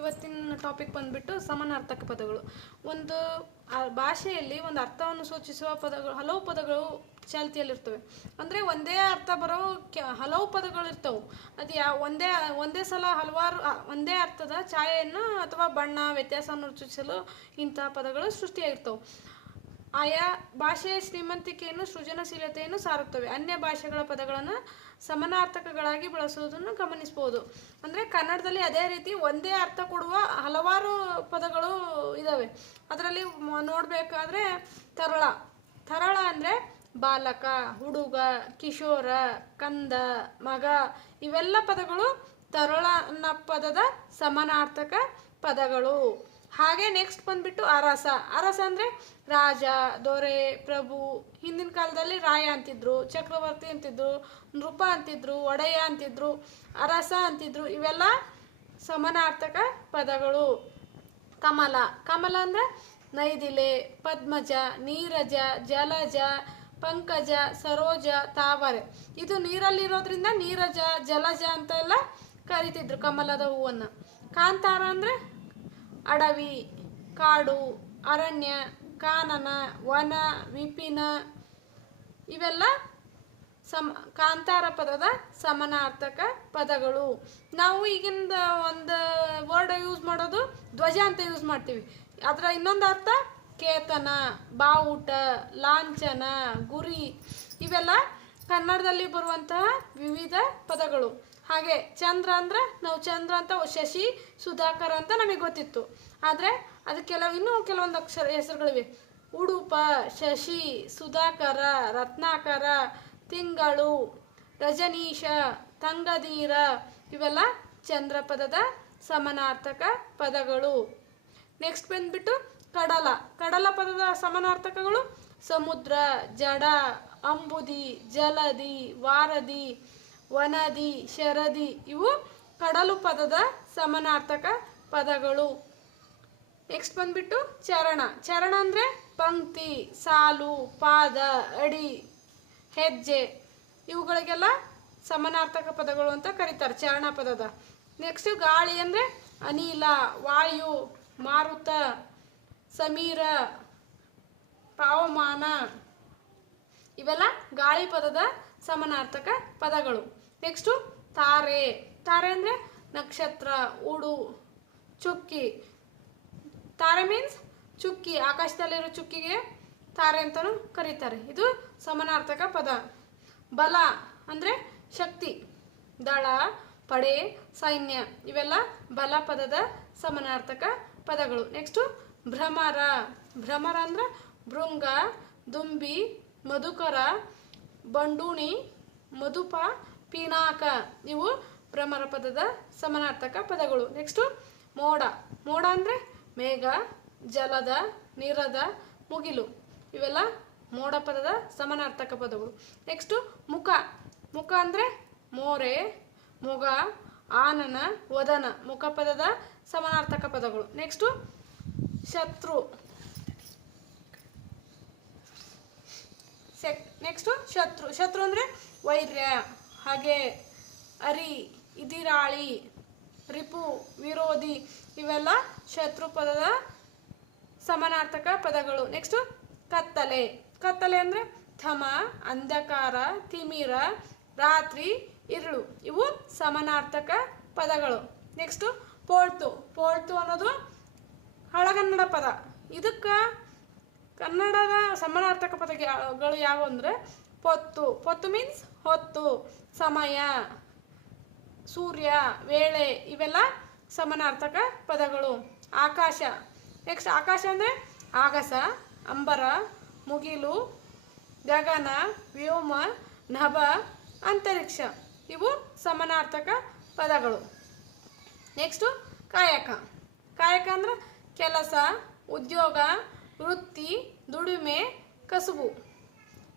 ಇವತ್ತಿನ ಟಾಪಿಕ್ ಬಂದ್ಬಿಟ್ಟು ಸಮಾನಾರ್ಥಕ ಪದಗಳು. ಒಂದು ಭಾಷೆಯಲ್ಲಿ ಒಂದು ಅರ್ಥವನ್ನು ಸೂಚಿಸುವ ಪದಗಳು, ಹಲವು ಪದಗಳು ಚಾಲ್ತಿಯಲ್ಲಿರ್ತವೆ. ಅಂದರೆ ಒಂದೇ ಅರ್ಥ ಬರೋ ಹಲವು ಪದಗಳು ಇರ್ತವೆ. ಅದು ಯಾವ ಒಂದೇ ಒಂದೇ ಸಲ ಹಲವಾರು ಒಂದೇ ಅರ್ಥದ ಛಾಯೆಯನ್ನು ಅಥವಾ ಬಣ್ಣ ವ್ಯತ್ಯಾಸವನ್ನು ಸೂಚಿಸಲು ಇಂತಹ ಪದಗಳು ಸೃಷ್ಟಿಯಾಗಿರ್ತವೆ. ಆಯಾ ಭಾಷೆಯ ಶ್ರೀಮಂತಿಕೆಯನ್ನು ಸೃಜನಶೀಲತೆಯನ್ನು ಸಾರುತ್ತವೆ. ಅನ್ಯ ಭಾಷೆಗಳ ಪದಗಳನ್ನು ಸಮನಾರ್ಥಕಗಳಾಗಿ ಬಳಸುವುದನ್ನು ಗಮನಿಸಬಹುದು. ಅಂದರೆ ಕನ್ನಡದಲ್ಲಿ ಅದೇ ರೀತಿ ಒಂದೇ ಅರ್ಥ ಕೊಡುವ ಹಲವಾರು ಪದಗಳು ಇದ್ದಾವೆ ಅದರಲ್ಲಿ ನೋಡಬೇಕಾದ್ರೆ ತರಳ. ತರಳ ಅಂದರೆ ಬಾಲಕ, ಹುಡುಗ, ಕಿಶೋರ, ಕಂದ, ಮಗ. ಇವೆಲ್ಲ ಪದಗಳು ತರಳ ಪದದ ಸಮಾನಾರ್ಥಕ ಪದಗಳು. ಹಾಗೆ ನೆಕ್ಸ್ಟ್ ಬಂದ್ಬಿಟ್ಟು ಅರಸ. ಅರಸ ಅಂದರೆ ರಾಜ, ದೊರೆ, ಪ್ರಭು, ಹಿಂದಿನ ಕಾಲದಲ್ಲಿ ರಾಯ ಅಂತಿದ್ರು, ಚಕ್ರವರ್ತಿ ಅಂತಿದ್ರು, ನೃಪ ಅಂತಿದ್ರು, ಒಡೆಯ ಅಂತಿದ್ರು, ಅರಸ ಅಂತಿದ್ರು, ಇವೆಲ್ಲ ಸಮಾನಾರ್ಥಕ ಪದಗಳು. ಕಮಲ. ಕಮಲ ಅಂದರೆ ನೈದಿಲೆ, ಪದ್ಮಜ, ನೀರಜ, ಜಲಜ, ಪಂಕಜ, ಸರೋಜ, ತಾವರೆ. ಇದು ನೀರಲ್ಲಿರೋದ್ರಿಂದ ನೀರಜ, ಜಲಜ ಅಂತ ಎಲ್ಲ ಕರಿತಿದ್ರು ಕಮಲದ ಹೂವನ್ನು. ಕಾಂತಾರ ಅಂದರೆ ಅಡವಿ, ಕಾಡು, ಅರಣ್ಯ, ಕಾನನ, ವನ, ವಿಪಿನ ಇವೆಲ್ಲ ಸಮ, ಕಾಂತಾರ ಪದದ ಸಮನಾರ್ಥಕ ಪದಗಳು. ನಾವು ಈಗಿಂದ ಒಂದು ವರ್ಡ್ ಯೂಸ್ ಮಾಡೋದು ಧ್ವಜ ಅಂತ ಯೂಸ್ ಮಾಡ್ತೀವಿ. ಅದರ ಇನ್ನೊಂದು ಅರ್ಥ ಕೇತನ, ಬಾವುಟ, ಲಾಂಛನ, ಗುರಿ ಇವೆಲ್ಲ ಕನ್ನಡದಲ್ಲಿ ಬರುವಂತಹ ವಿವಿಧ ಪದಗಳು. ಹಾಗೆ ಚಂದ್ರ ಅಂದ್ರೆ ನಾವು ಚಂದ್ರ ಅಂತ, ಶಶಿ, ಸುಧಾಕರ್ ಅಂತ ನಮಗೆ ಗೊತ್ತಿತ್ತು. ಆದರೆ ಅದು ಕೆಲವು, ಇನ್ನೂ ಕೆಲವೊಂದು ಅಕ್ಷರ, ಹೆಸರುಗಳಿವೆ. ಉಡುಪ, ಶಶಿ, ಸುಧಾಕರ, ರತ್ನಾಕರ, ತಿಂಗಳು, ರಜನೀಶ ತಂಗದೀರ ಇವೆಲ್ಲ ಚಂದ್ರ ಪದದ ಸಮನಾರ್ಥಕ ಪದಗಳು. ನೆಕ್ಸ್ಟ್ ಬಂದ್ಬಿಟ್ಟು ಕಡಲ. ಕಡಲ ಪದದ ಸಮನಾರ್ಥಕಗಳು ಸಮುದ್ರ, ಜಡ, ಅಂಬುದಿ, ಜಲದಿ, ವಾರದಿ ವನದಿ, ಶರದಿ ಇವು ಕಡಲು ಪದದ ಸಮನಾರ್ಥಕ ಪದಗಳು. ನೆಕ್ಸ್ಟ್ ಬಂದ್ಬಿಟ್ಟು ಚರಣ. ಚರಣ ಅಂದರೆ ಪಂಕ್ತಿ, ಸಾಲು, ಪಾದ, ಅಡಿ, ಹೆಜ್ಜೆ. ಇವುಗಳಿಗೆಲ್ಲ ಸಮನಾರ್ಥಕ ಪದಗಳು ಅಂತ ಕರೀತಾರೆ ಚರಣ ಪದದ. ನೆಕ್ಸ್ಟ್ ಗಾಳಿ ಅಂದರೆ ಅನಿಲ, ವಾಯು, ಮಾರುತ, ಸಮೀರ ಪಾವಮಾನ ಇವೆಲ್ಲ ಗಾಳಿ ಪದದ ಸಮನಾರ್ಥಕ ಪದಗಳು. ನೆಕ್ಸ್ಟು ತಾರೆ. ತಾರೆ ಅಂದರೆ ನಕ್ಷತ್ರ, ಉಡು, ಚುಕ್ಕಿ. ತಾರೆ ಮೀನ್ಸ್ ಚುಕ್ಕಿ. ಆಕಾಶದಲ್ಲಿರೋ ಚುಕ್ಕಿಗೆ ತಾರೆ ಅಂತಲೂ ಕರೀತಾರೆ. ಇದು ಸಮಾನಾರ್ಥಕ ಪದ. ಬಲ ಅಂದರೆ ಶಕ್ತಿ. ದಳ, ಪಡೆ, ಸೈನ್ಯ. ಇವೆಲ್ಲ ಬಲ ಪದದ ಸಮಾನಾರ್ಥಕ ಪದಗಳು. ನೆಕ್ಸ್ಟು ಭ್ರಮರ. ಭ್ರಮರ ಅಂದ್ರೆ ಭೃಂಗ, ದುಂಬಿ, ಮಧುಕರ, ಬಂಡೂಣಿ, ಮಧುಪ ಪಿನಾಕ. ಇವು ಭ್ರಮರ ಪದದ ಸಮನಾರ್ಥಕ ಪದಗಳು. ನೆಕ್ಸ್ಟು ಮೋಡ. ಮೋಡ ಅಂದರೆ ಮೇಘ, ಜಲದ, ನೀರದ, ಮುಗಿಲು. ಇವೆಲ್ಲ ಮೋಡ ಪದದ ಸಮನಾರ್ಥಕ ಪದಗಳು. ನೆಕ್ಸ್ಟು ಮುಖ. ಮುಖ ಅಂದರೆ ಮೋರೆ, ಮೊಗ, ಆನನ, ವದನ. ಮುಖ ಪದದ ಸಮಾನಾರ್ಥಕ ಪದಗಳು. ನೆಕ್ಸ್ಟು ಶತ್ರು. ಸೆಕ್ ನೆಕ್ಸ್ಟು ಶತ್ರು. ಶತ್ರು ಅಂದರೆ ವೈರ್ಯ. ಹಾಗೆ ಅರಿ, ಇದಿರಾಳಿ, ರಿಪು, ವಿರೋಧಿ ಇವೆಲ್ಲ ಶತ್ರು ಪದದ ಸಮಾನಾರ್ಥಕ ಪದಗಳು. ನೆಕ್ಸ್ಟು ಕತ್ತಲೆ. ಕತ್ತಲೆ ಅಂದರೆ ಥಮ ಅಂಧಕಾರ, ತಿಮಿರ, ರಾತ್ರಿ, ಇರುಳು. ಇವು ಸಮಾನಾರ್ಥಕ ಪದಗಳು. ನೆಕ್ಸ್ಟು ಪೋಳ್ತು. ಪೋಳ್ತು ಅನ್ನೋದು ಹಳಗನ್ನಡ ಪದ. ಇದಕ್ಕೆ ಕನ್ನಡದ ಸಮಾನಾರ್ಥಕ ಪದಗಳು ಯಾವುವು ಅಂದ್ರೆ ಪೊತ್ತು. ಪೊತ್ತು ಮೀನ್ಸ್ ಹೊತ್ತು. ಸಮಯ, ಸೂರ್ಯ, ವೇಳೆ ಇವೆಲ್ಲ ಸಮನಾರ್ಥಕ ಪದಗಳು. ಆಕಾಶ. ನೆಕ್ಸ್ಟ್ ಆಕಾಶ ಅಂದರೆ ಆಗಸ, ಅಂಬರ, ಮುಗಿಲು, ಗಗನ, ವ್ಯೋಮ, ನಭ, ಅಂತರಿಕ್ಷ. ಇವು ಸಮನಾರ್ಥಕ ಪದಗಳು. ನೆಕ್ಸ್ಟು ಕಾಯಕ. ಕಾಯಕ ಅಂದ್ರೆ ಕೆಲಸ, ಉದ್ಯೋಗ, ವೃತ್ತಿ, ದುಡಿಮೆ, ಕಸುಬು.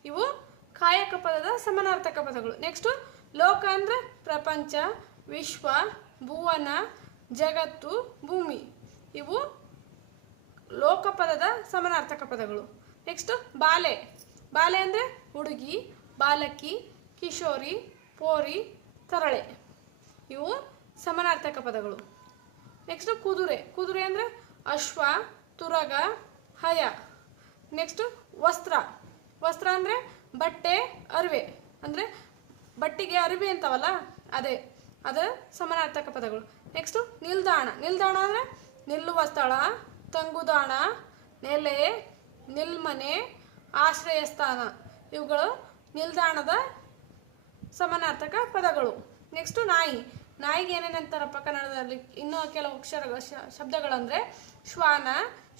ಇವು ಕಾಯಕ ಪದದ ಸಮನಾರ್ಥಕ ಪದಗಳು. ನೆಕ್ಸ್ಟು ಲೋಕ ಅಂದರೆ ಪ್ರಪಂಚ, ವಿಶ್ವ, ಭುವನ, ಜಗತ್ತು, ಭೂಮಿ. ಇವು ಲೋಕ ಪದದ ಸಮನಾರ್ಥಕ ಪದಗಳು. ನೆಕ್ಸ್ಟು ಬಾಲೆ. ಬಾಲೆ ಅಂದರೆ ಹುಡುಗಿ, ಬಾಲಕಿ, ಕಿಶೋರಿ, ಪೋರಿ, ತರಳೆ. ಇವು ಸಮನಾರ್ಥಕ ಪದಗಳು. ನೆಕ್ಸ್ಟ್ ಕುದುರೆ. ಕುದುರೆ ಅಂದರೆ ಅಶ್ವ, ತುರಗ, ಹಯ. ನೆಕ್ಸ್ಟ್ ವಸ್ತ್ರ. ವಸ್ತ್ರ ಅಂದರೆ ಬಟ್ಟೆ, ಅರಿವೆ. ಅಂದರೆ ಬಟ್ಟೆಗೆ ಅರಿವಿ ಅಂತವಲ್ಲ, ಅದೇ, ಅದು ಸಮಾನಾರ್ಥಕ ಪದಗಳು. ನೆಕ್ಸ್ಟು ನಿಲ್ದಾಣ. ನಿಲ್ದಾಣ ಅಂದರೆ ನಿಲ್ಲುವ ಸ್ಥಳ, ತಂಗುದಾಣ, ನೆಲೆ, ನಿಲ್ಮನೆ, ಆಶ್ರಯ ಸ್ಥಾನ. ಇವುಗಳು ನಿಲ್ದಾಣದ ಸಮಾನಾರ್ಥಕ ಪದಗಳು. ನೆಕ್ಸ್ಟು ನಾಯಿ. ನಾಯಿಗೆ ಏನೇನಂತಾರಪ್ಪ ಕನ್ನಡದಲ್ಲಿ? ಇನ್ನೂ ಕೆಲವು ಅಕ್ಷರ ಶಬ್ದಗಳಂದರೆ ಶ್ವಾನ,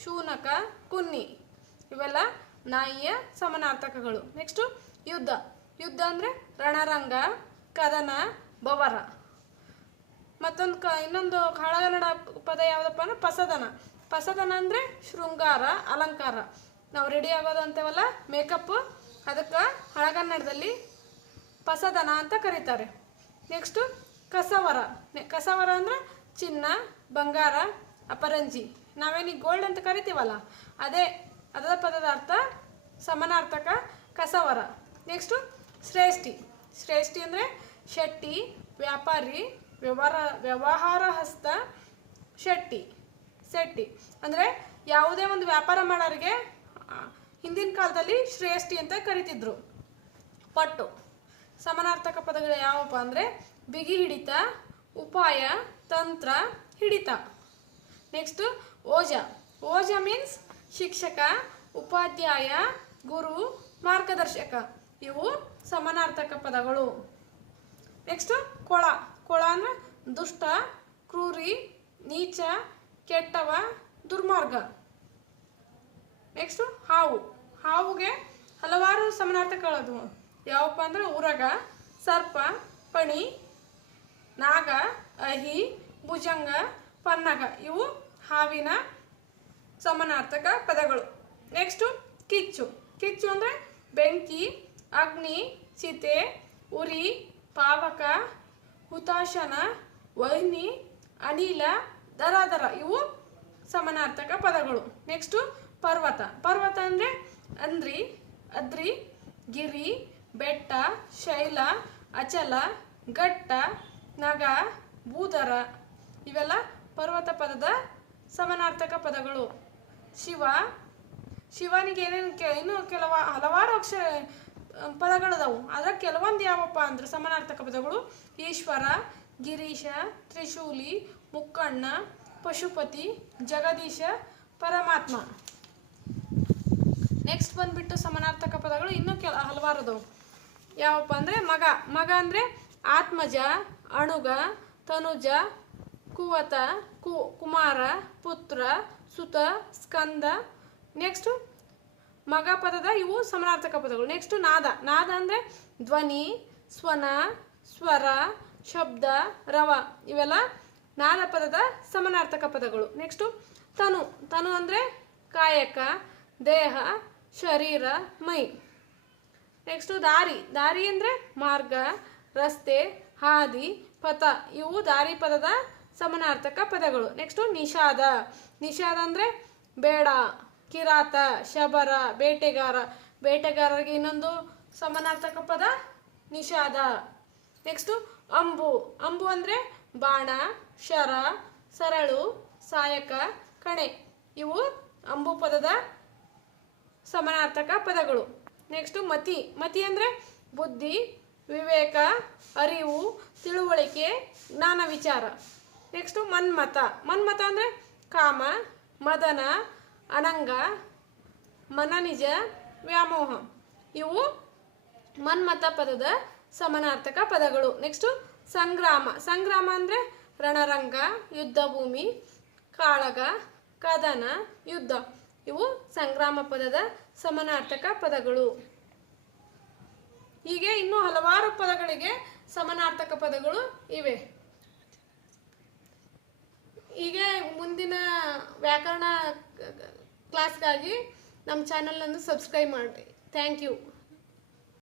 ಶೂನಕ, ಕುನ್ನಿ. ಇವೆಲ್ಲ ನಾಯಿಯ ಸಮಾನಾರ್ಥಕಗಳು. ನೆಕ್ಸ್ಟು ಯುದ್ಧ. ಯುದ್ಧ ಅಂದರೆ ರಣರಂಗ, ಕದನ, ಬವರ. ಮತ್ತೊಂದು ಕ, ಇನ್ನೊಂದು ಹಳಗನ್ನಡ ಪದ ಯಾವುದಪ್ಪ ಅಂದ್ರೆ ಪಸದನ. ಪಸದನ ಅಂದರೆ ಶೃಂಗಾರ, ಅಲಂಕಾರ. ನಾವು ರೆಡಿ ಆಗೋದು ಅಂತೇವಲ್ಲ ಮೇಕಪ್ ಅದಕ್ಕೆ ಹಳಗನ್ನಡದಲ್ಲಿ ಪಸದನ ಅಂತ ಕರೀತಾರೆ. ನೆಕ್ಸ್ಟು ಕಸವರ. ಕಸವರ ಅಂದ್ರೆ ಚಿನ್ನ, ಬಂಗಾರ, ಅಪರಂಜಿ. ನಾವೇನು ಗೋಲ್ಡ್ ಅಂತ ಕರಿತೀವಲ್ಲ, ಅದೇ, ಅದರ ಪದದ ಅರ್ಥ ಸಮಾನಾರ್ಥಕ ಕಸವರ. ನೆಕ್ಸ್ಟು ಶ್ರೇಷ್ಠಿ. ಶ್ರೇಷ್ಠಿ ಅಂದರೆ ಶೆಟ್ಟಿ, ವ್ಯಾಪಾರಿ, ವ್ಯವಹಾರ ವ್ಯವಹಾರ ಹಸ್ತ ಶೆಟ್ಟಿ ಶೆಟ್ಟಿ. ಅಂದರೆ ಯಾವುದೇ ಒಂದು ವ್ಯಾಪಾರ ಮಾಡೋರಿಗೆ ಹಿಂದಿನ ಕಾಲದಲ್ಲಿ ಶ್ರೇಷ್ಠಿ ಅಂತ ಕರಿತಿದ್ರು. ಪಟ್ಟು. ಸಮಾನಾರ್ಥಕ ಪದಗಳು ಯಾವಪ್ಪ ಅಂದರೆ ಬಿಗಿ ಹಿಡಿತ, ಉಪಾಯ, ತಂತ್ರ, ಹಿಡಿತ. ನೆಕ್ಸ್ಟು ಓಜ. ಓಜ ಮೀನ್ಸ್ ಶಿಕ್ಷಕ, ಉಪಾಧ್ಯಾಯ, ಗುರು, ಮಾರ್ಗದರ್ಶಕ. ಇವು ಸಮಾನಾರ್ಥಕ ಪದಗಳು. ನೆಕ್ಸ್ಟು ಕೊಳ. ಕೊಳ ಅಂದ್ರೆ ದುಷ್ಟ, ಕ್ರೂರಿ, ನೀಚ, ಕೆಟ್ಟವ, ದುರ್ಮಾರ್ಗ. ನೆಕ್ಸ್ಟು ಹಾವು. ಹಾವುಗೆ ಹಲವಾರು ಸಮಾನಾರ್ಥಕಗಳದು. ಯಾವಪ್ಪ ಅಂದ್ರೆ ಉರಗ, ಸರ್ಪ, ಪಣಿ, ನಾಗ, ಅಹಿ, ಭುಜಂಗ, ಪನ್ನಗ. ಇವು ಹಾವಿನ ಸಮಾನಾರ್ಥಕ ಪದಗಳು. ನೆಕ್ಸ್ಟು ಕಿಚ್ಚು. ಕಿಚ್ಚು ಅಂದರೆ ಬೆಂಕಿ ಅಗ್ನಿ, ಚಿತೆ, ಉರಿ, ಪಾವಕ, ಹುತಾಶನ ವಹ್ನಿ ಅನಿಲ, ದರಾದರ ಇವು ಸಮಾನಾರ್ಥಕ ಪದಗಳು. ನೆಕ್ಸ್ಟು ಪರ್ವತ. ಪರ್ವತ ಅಂದರೆ ಅಂದ್ರಿ, ಅದ್ರಿ, ಗಿರಿ, ಬೆಟ್ಟ, ಶೈಲ, ಅಚಲ ಘಟ್ಟ ನಗ, ಭೂದರ. ಇವೆಲ್ಲ ಪರ್ವತ ಪದದ ಸಮಾನಾರ್ಥಕ ಪದಗಳು. ಶಿವ. ಶಿವನಿಗೆ ಏನೇನು ಕೆ ಇನ್ನೂ ಕೆಲವ ಹಲವಾರು ಅಕ್ಷರ ಪದಗಳದಾವು. ಆದ್ರೆ ಕೆಲವೊಂದು ಯಾವಪ್ಪ ಅಂದ್ರೆ ಸಮಾನಾರ್ಥಕ ಪದಗಳು ಈಶ್ವರ, ಗಿರೀಶ, ತ್ರಿಶೂಲಿ, ಮುಕ್ಕಣ್ಣ, ಪಶುಪತಿ, ಜಗದೀಶ, ಪರಮಾತ್ಮ. ನೆಕ್ಸ್ಟ್ ಬಂದ್ಬಿಟ್ಟು ಸಮಾನಾರ್ಥಕ ಪದಗಳು ಇನ್ನೂ ಕೆಲ ಹಲವಾರು ಅದಾವು ಯಾವಪ್ಪ ಅಂದರೆ ಮಗ. ಮಗ ಅಂದರೆ ಆತ್ಮಜ, ಅಣುಗ, ತನುಜ, ಕುವತ, ಕು, ಕುಮಾರ, ಪುತ್ರ, ಸುತ, ಸ್ಕಂದ. ನೆಕ್ಸ್ಟು ಮಗ ಪದದ, ಇವು ಸಮನಾರ್ಥಕ ಪದಗಳು. ನೆಕ್ಸ್ಟ್ ನಾದ. ನಾದ ಅಂದರೆ ಧ್ವನಿ, ಸ್ವನ, ಸ್ವರ, ಶಬ್ದ, ರವ. ಇವೆಲ್ಲ ನಾದ ಪದದ ಸಮನಾರ್ಥಕ ಪದಗಳು. ನೆಕ್ಸ್ಟು ತನು. ತನು ಅಂದರೆ ಕಾಯಕ, ದೇಹ, ಶರೀರ, ಮೈ. ನೆಕ್ಸ್ಟು ದಾರಿ. ದಾರಿ ಅಂದರೆ ಮಾರ್ಗ, ರಸ್ತೆ, ಹಾದಿ, ಪಥ. ಇವು ದಾರಿ ಪದದ ಸಮನಾರ್ಥಕ ಪದಗಳು. ನೆಕ್ಸ್ಟು ನಿಷಾದ. ನಿಷಾದ ಅಂದರೆ ಬೇಡ. ಕಿರಾತ, ಶಬರ, ಬೇಟೆಗಾರ. ಬೇಟೆಗಾರರಿಗೆ ಇನ್ನೊಂದು ಸಮನಾರ್ಥಕ ಪದ, ನಿಷಾದ. ನೆಕ್ಸ್ಟು ಅಂಬು. ಅಂಬು ಅಂದರೆ ಬಾಣ, ಶರ, ಸರಳು ಸಾಯಕ ಕಣೆ. ಇವು ಅಂಬು ಪದದ ಸಮನಾರ್ಥಕ ಪದಗಳು. ನೆಕ್ಸ್ಟು ಮತಿ. ಮತಿ ಅಂದರೆ ಬುದ್ಧಿ, ವಿವೇಕ, ಅರಿವು, ತಿಳುವಳಿಕೆ, ಜ್ಞಾನ ವಿಚಾರ. ನೆಕ್ಸ್ಟು ಮನ್ಮತ ಮನ್ಮತ ಅಂದರೆ ಕಾಮ, ಮದನ ಅನಂಗ, ಮನನಿಜ, ವ್ಯಾಮೋಹ. ಇವು ಮನ್ಮತ ಪದದ ಸಮನಾರ್ಥಕ ಪದಗಳು. ನೆಕ್ಸ್ಟು ಸಂಗ್ರಾಮ. ಸಂಗ್ರಾಮ ಅಂದರೆ ರಣರಂಗ, ಯುದ್ಧ ಭೂಮಿ, ಕಾಳಗ, ಕದನ, ಯುದ್ಧ. ಇವು ಸಂಗ್ರಾಮ ಪದದ ಸಮನಾರ್ಥಕ ಪದಗಳು. ಹೀಗೆ ಇನ್ನು ಹಲವಾರು ಪದಗಳಿಗೆ ಸಮನಾರ್ಥಕ ಪದಗಳು ಇವೆ. ಹೀಗೆ ಮುಂದಿನ ವ್ಯಾಕರಣ ಕ್ಲಾಸ್ಗಾಗಿ ನಮ್ಮ ಚಾನಲನ್ನು ಸಬ್ಸ್ಕ್ರೈಬ್ ಮಾಡಿ. Thank you